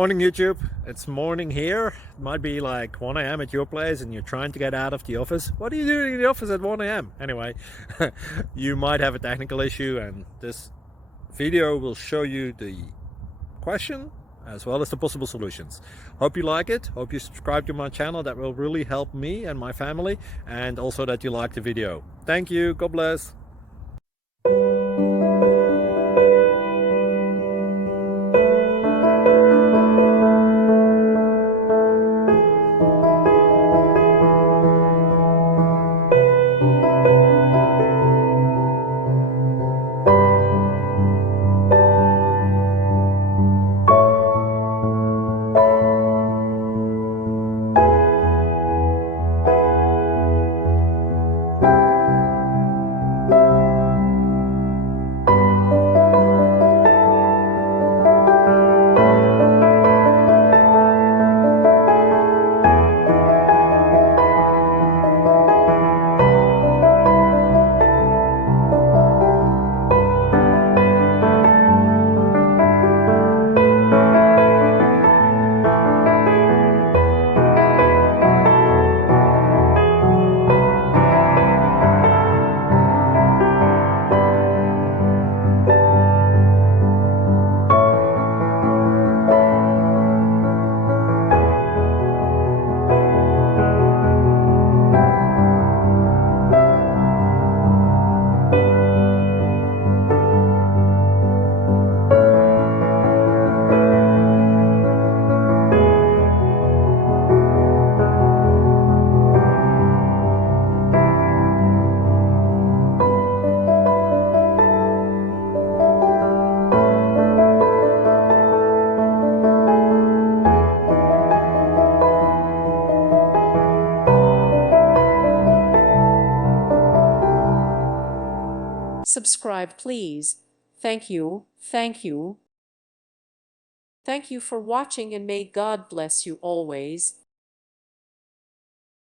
Morning YouTube, it's morning here. It might be like 1 a.m. at your place and you're trying to get out of the office. What are you doing in the office at 1 a.m.? Anyway, you might have a technical issue and this video will show you the question as well as the possible solutions. Hope you like it, hope you subscribe to my channel. That will really help me and my family, and also that you like the video. Thank you, God bless. Subscribe, please. Thank you. Thank you. Thank you for watching, and may God bless you always.